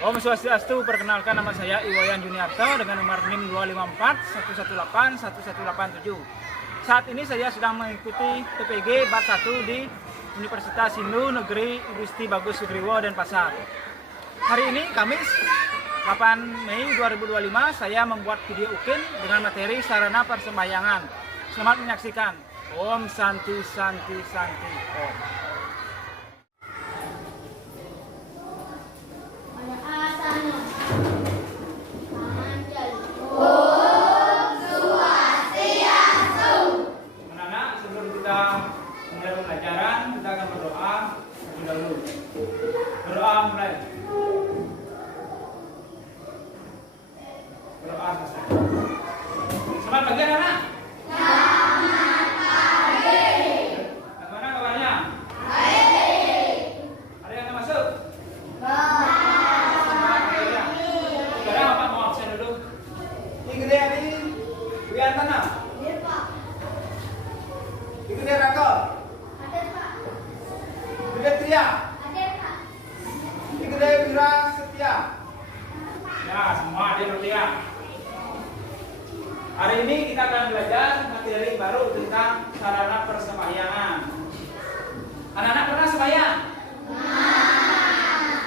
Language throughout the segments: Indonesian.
Om Swastiastu, perkenalkan nama saya Iwayan Juniarto dengan nomor NIM 254 118 1187. Saat ini saya sedang mengikuti PPG Bat 1 di Universitas Hindu Negeri Gusti Bagus Sugriwo Denpasar. Hari ini Kamis 8 Mei 2025 saya membuat video ukin dengan materi sarana persembahyangan. Selamat menyaksikan. Om Santi Santi Santi Om. Mulai pembelajaran, kita akan berdoa terlebih dahulu. Berdoa mulai. Berdoa selesai. Selamat pagi anak-anak. Selamat pagi. Bagaimana kabarnya? Baik. Ada yang masuk? Baik. Sekarang Bapak mau absen dulu. Ini gede hari Wiantana. Iya Pak. Ini gede Rako. Gede Tria. Ada Pak. Ini gede Wira Setia. Ya, semua ada Setia. Hari ini kita akan belajar materi baru tentang sarana persembahyangan. Anak-anak pernah sembahyang?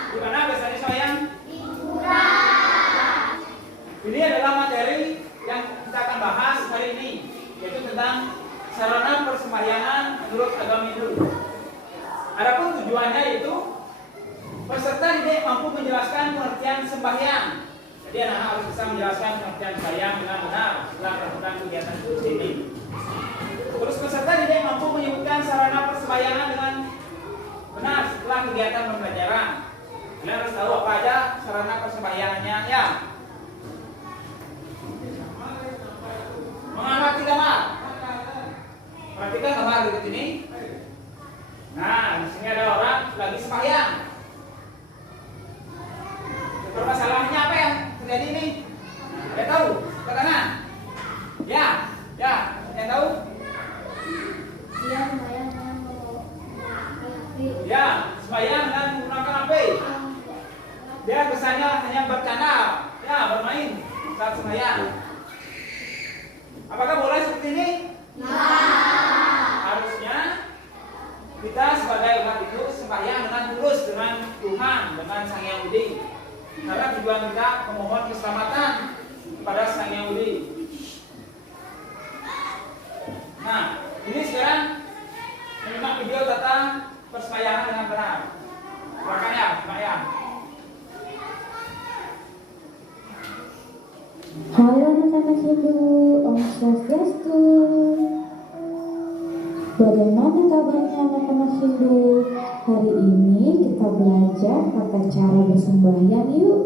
Di mana biasanya sembahyang? Di kuburan. Ini adalah materi yang kita akan bahas hari ini, yaitu tentang sarana persembahyangan menurut agama Hindu. Adapun tujuannya yaitu peserta didik mampu menjelaskan pengertian sembahyang. Jadi anak-anak harus bisa menjelaskan pengertian sembahyang dengan benar setelah melakukan kegiatan studi ini. Terus peserta didik mampu menyebutkan sarana persembahyangan dengan benar setelah kegiatan pembelajaran. Kalian harus tahu apa aja sarana persembahyangannya ya. Mengamati gambar. Perhatikan gambar di sini. Nah, di sini ada orang lagi sembahyang. Permasalahannya apa yang terjadi ini? Ada tahu? Katakan. Ya, yang tahu? Dia sembahyang dengan menggunakan api. Ya, sembahyang dengan menggunakan api. Dia kesannya hanya bercanda, ya bermain saat sembahyang. Apakah boleh seperti ini? Harusnya kita sebagai umat itu sembahyang dengan tulus dengan Tuhan, dengan Sang Hyang Widi. Karena tujuan kita memohon keselamatan kepada Sang Hyang Widi. Nah, ini sekarang menyimak video tentang persembahyangan dengan benar. Silakan ya, sembahyang. Halo anak-anak Hindu, Om Swastiastu. Bagaimana kabarnya anak-anak Hindu? Hari ini kita belajar tata cara bersembahyang yuk.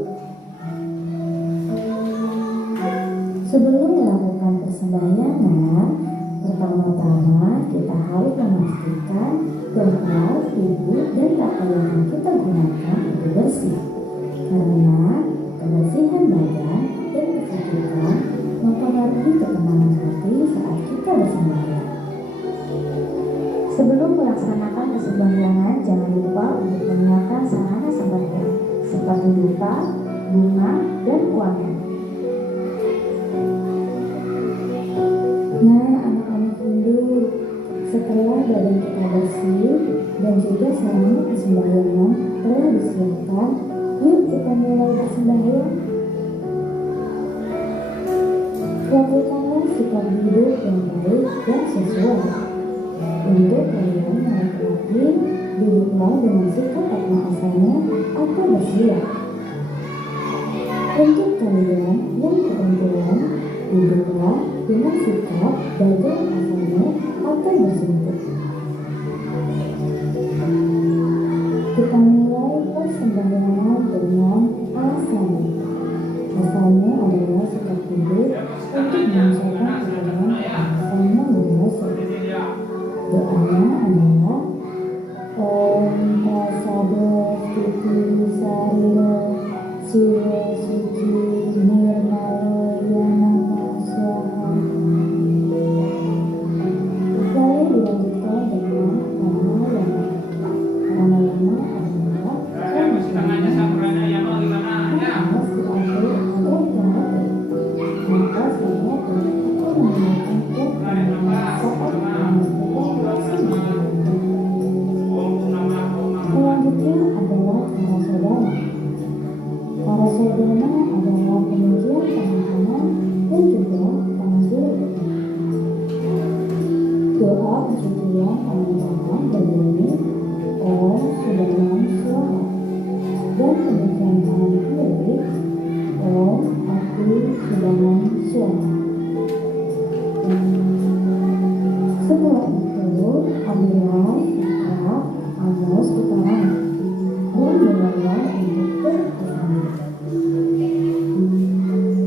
Sebelum melakukan persembahyangan, pertama-tama kita harus memastikan bahwa tubuh dan pakaian yang kita gunakan itu bersih. Karena kebersihan badan dan kesucian mempengaruhi ketenangan hati saat kita bersembahyang. Sebelum melaksanakan persembahyangan, jangan lupa untuk menyiapkan sarana sembahyang seperti dupa, bunga, dan uangnya. Nah, anak-anak Hindu, setelah badan kita bersih dan juga sarana persembahyangan telah disiapkan, yuk kita mulai bersembahyang. Lakukanlah sikap hidup yang baik dan sesuai. Untuk kalian laki-laki, duduklah dengan sikap atma-asana atau bersiap. Untuk kalian yang perempuan, duduklah dengan sikap dagang asana atau bersumpah. Kita mulai persembahyangan dengan asana. Asana adalah sikap hidup untuk mengucapkan kebenaran asana berhasil. Doanya adalah Om Prasado Stiti Sarilo Siwa Suci Nirmalo Yanama Swaha. Lalu dilanjutkan dengan Ramayana. Ramayana adalah kedua adalah pengujian tangan kanan dan juga tangan kiri. Doa pencucian tangan kanan berbunyi Om Sudanam Swaha, dan pencucian tangan kiri Om Aku Sudanam Swaha. Setelah itu, ambillah kitab Amos Utara dan mulailah untuk berdoa.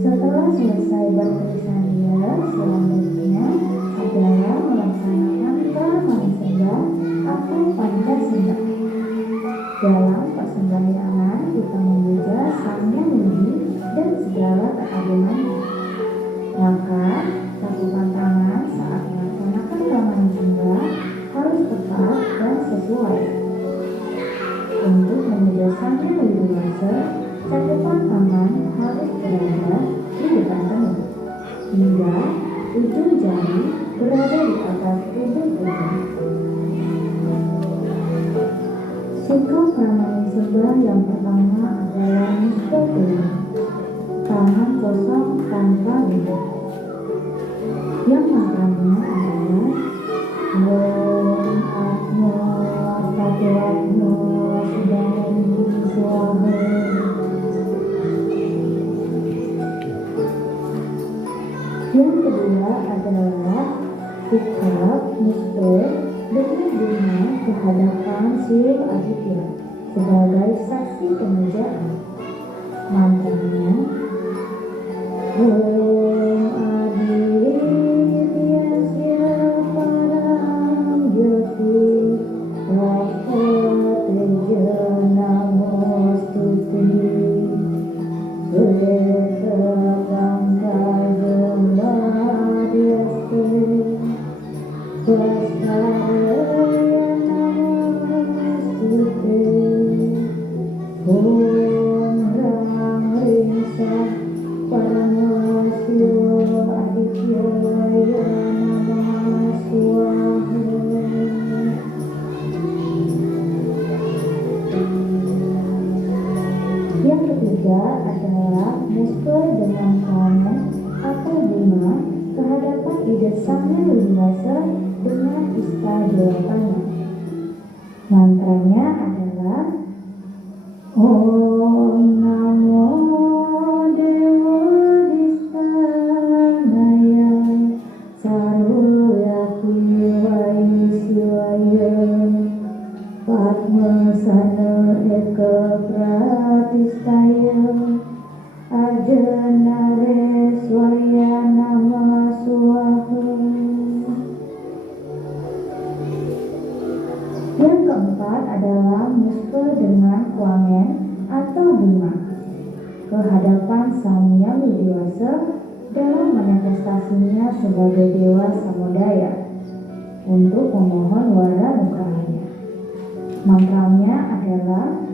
Setelah selesai bertulisannya, selanjutnya adalah melaksanakan pramaniserba atau pancasila. Dalam persembahyangan kita memuja Sang Yang Widi dan segala keagungannya. Maka cakupan tangan saat melaksanakan pramaniserba harus tepat dan sesuai. Untuk memuja Sang Yang Widi Wasa, cakupan tangan harus berada di depan telinga hingga ujung jari berada di atas ujung ujung. Sikap pramaniserba yang pertama adalah Nistha, tangan kosong tanpa lidah. Yang mantranya adalah Om Atma Tatuatma Sudanam Swaha. Yang kedua adalah sikap Nistha dengan bunga kehadapan Sri Aditya sebagai saksi pemujaan. Mantranya Om Aditya Param Jyoti Rahateja Namostuti Sweta Bangkaya Madhyaste Vastaraya Namastuti Om Ram Rinsa Paramahasya Adityaya Namah Swaha. Yang ketiga adalah muska dengan tangan atau bunga kehadapan ide Sang Yang Widi Wasa dengan ista jawabannya. Mantranya adalah Om Namo Dewa Distanaya Sarvayaki Vaishwaya Padma Sana Eka Pratistaya Arjanare Swaya Nama Swaha. Yang keempat adalah muska dengan wangen atau bunga kehadapan Sang Yang Widi Wasa dalam manifestasinya sebagai Dewa Samudaya untuk memohon wara mukanya. Mantranya adalah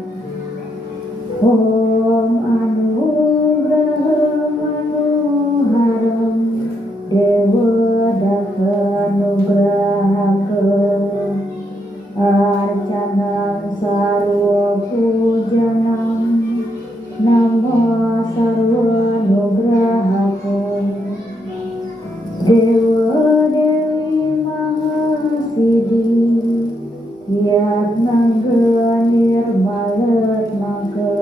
Om Anugraha Manuharam Dewa Dakanugrahaka Arcanam Sarva Pujanam Namo Sarva Nugrahaka Dewa Dewi Mahasiddhi Yatnaga Nirmalatmaka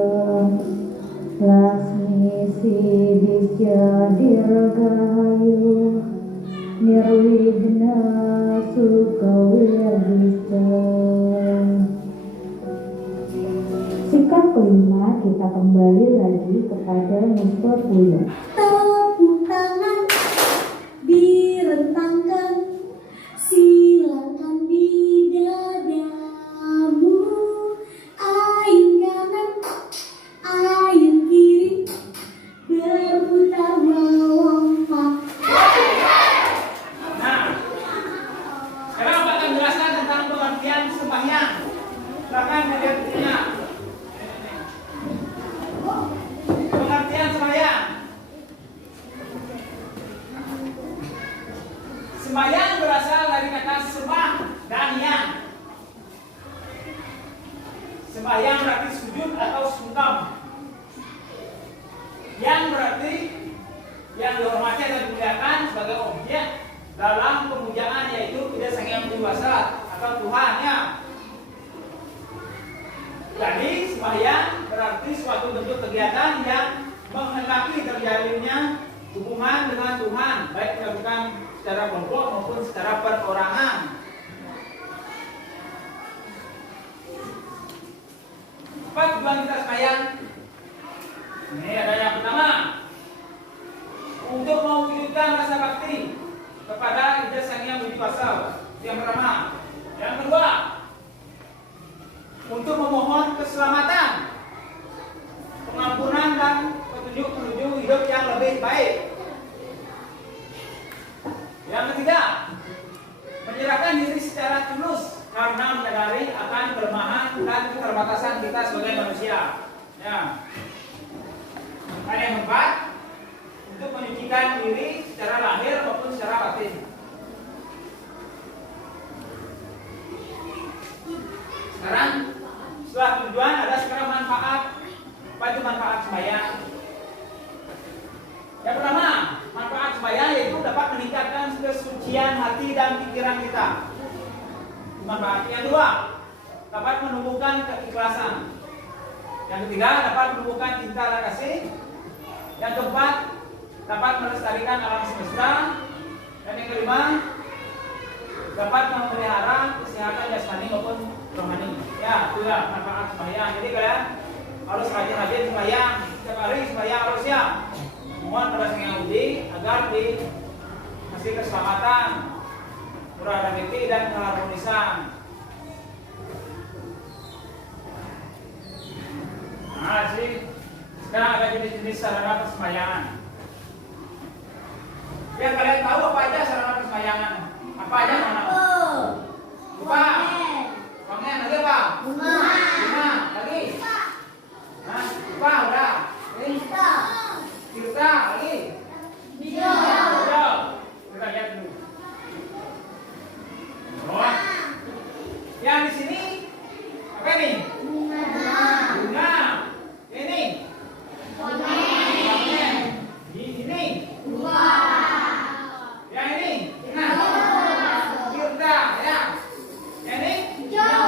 Laksmi Siddhisya Dirgahayu Nirwigna Sukawirjita. Sikap kelima, kita kembali lagi kepada Nistha Puya. Tepuk tangan direntangkan, silakan di dadamu. Ayun kanan, ayun kiri, berputar melompat. Nah, sekarang Bapak akan menjelaskan tentang pengertian sembahyang. Silakan dilihatnya. Pengertian sembahyang. Sembahyang berasal dari kata sembah dan yang. Sembahyang berarti sujud atau sungkem. berarti yang dihormati dan dimuliakan sebagai objek dalam pemujaan, yaitu tidak Sang Hyang Widi Wasa atau Tuhan ya. Jadi sembahyang berarti suatu bentuk kegiatan yang menghendaki terjalinnya hubungan dengan Tuhan, baik dilakukan secara kelompok maupun secara perorangan. Apa tujuan kita sembahyang? Ini ada yang pertama, untuk mewujudkan rasa bakti kepada Ida Sang Hyang Widi Wasa. Yang pertama. Yang kedua, untuk memohon keselamatan, pengampunan dan petunjuk menuju hidup yang lebih baik. Yang ketiga, menyerahkan diri secara tulus karena menyadari akan kelemahan dan keterbatasan kita sebagai manusia. Ya. Dan yang keempat, untuk menyucikan diri secara lahir maupun secara batin. Sekarang setelah tujuan, ada sekarang manfaat. Apa itu manfaat sembahyang? Yang pertama, manfaat sembahyang yaitu dapat meningkatkan kesucian hati dan pikiran kita. Manfaat yang kedua, dapat menumbuhkan keikhlasan. Yang ketiga, dapat menumbuhkan cinta dan kasih. Yang keempat, dapat melestarikan alam semesta. Dan yang kelima, dapat memelihara kesehatan jasmani maupun rohani. Ya, itu ya manfaat sembahyang. Jadi kalian harus rajin-rajin sembahyang. Setiap hari sembahyang harus ya. Mohon pada Sang Hyang Widi agar dikasih keselamatan, murah rezeki dan keharmonisan. Nah, sih sekarang ada jenis-jenis sarana persembahyangan. Yang kalian tahu apa aja sarana persembahyangan? Apa aja mana? Lupa. Pangen lagi apa? Bunga. Lagi. Nah, lupa udah. Tirta. Tirta lagi. Hijau. Kita lihat dulu. Oh. Yang di sini apa ini? Bunga. Ini. Pangen. Di sini. Yang ini. Tirta ya. Yang ini? Hijau.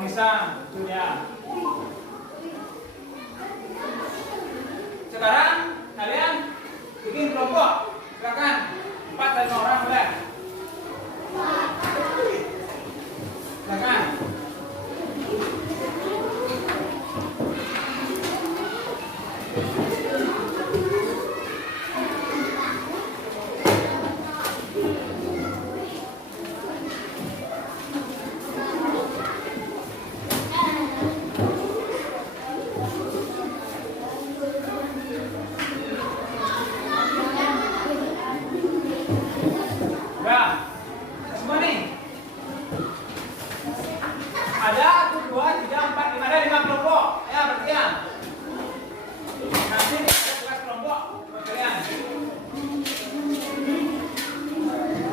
Nisa, ya. Sekarang kalian bikin kelompok. Silakan 4 dan 5 orang boleh. Silakan. Ya, semua nih. Ada 1, 2, 3, 4, 5, ada 5 kelompok. Ya, berarti ya. Nanti ada 11 kelompok buat kalian.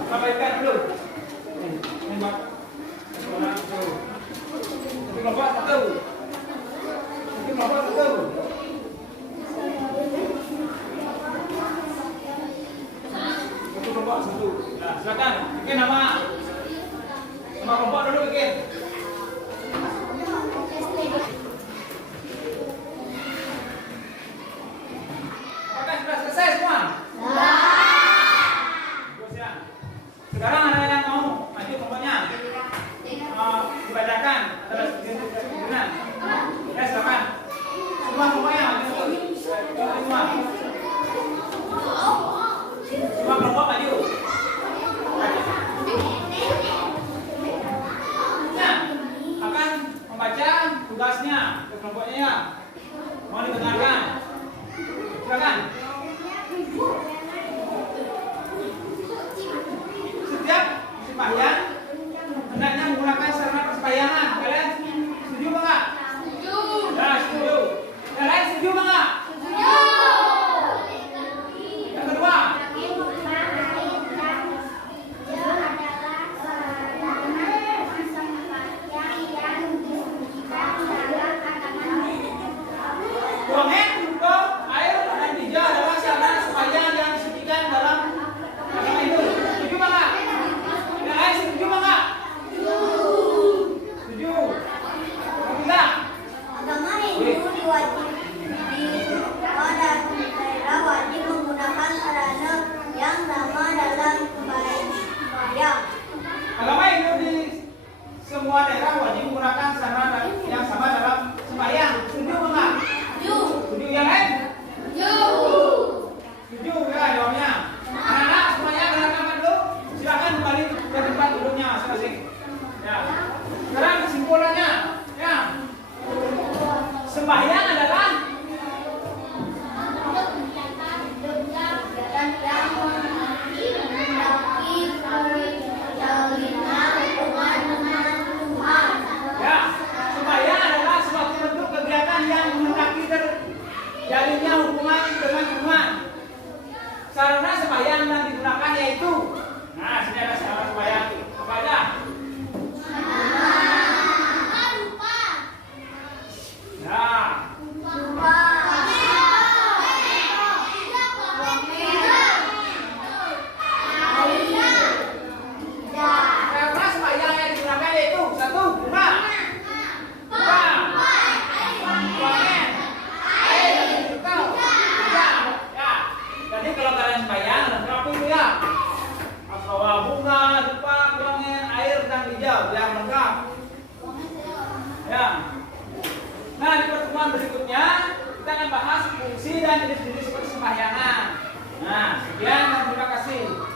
Baikkan dulu. Nembak. Orang satu. Satu kelompok satu. Satu kelompok satu. Satu kelompok satu. Nah, silakan bikin nama kelompok dulu bikin. Apakah sudah selesai semua? Terus ya. Sekarang ada yang mau maju kelompoknya? Dibacakan atau gimana? Ya, silakan. Semua kelompoknya maju. Semua. Semua kelompok maju. Nah, akan membaca tugasnya ke kelompoknya ya. Mau didengarkan? Silakan. Setiap sembahyang hendaknya menggunakan sarana persembahyangan. Kalian setuju enggak? Setuju. Ya, setuju. Yang lain setuju enggak? Setuju. Yang kedua. Buangin untuk air dan hijau adalah sarana sembahyang yang disucikan dalam agama itu. Setuju enggak? Yang lain setuju enggak? Setuju. Enggak? Agama Hindu daerah wajib menggunakan sarana yang sama dalam sembahyang. Agama Hindu di semua daerah wajib menggunakan sarana yang sama dalam sembahyang. Setuju enggak? Setuju. Setuju. Yang lain? Setuju ya jawabnya. Anak-anak semuanya dengarkan dulu. Silakan kembali ke tempat duduknya masing-masing. Ya. Sekarang kesimpulannya, ya. Sembahyang adalah ya, sembahyang adalah suatu bentuk kegiatan yang mendaki terjalinnya hubungan dengan Tuhan. Sarana sembahyang yang digunakan yaitu, nah sini ada sarana sembahyang apa aja? Ya, sarana sembahyang yang digunakan yaitu 1. Bunga, wangen, air, kau, ya. Jadi kalau kalian sembahyang lengkap itu ya. Bawa bunga, dupa, wangen, air dan hijau yang lengkap. Ya. Nah, di pertemuan berikutnya kita akan bahas fungsi dan jenis-jenis persembahyangan. Nah, sekian dan terima kasih.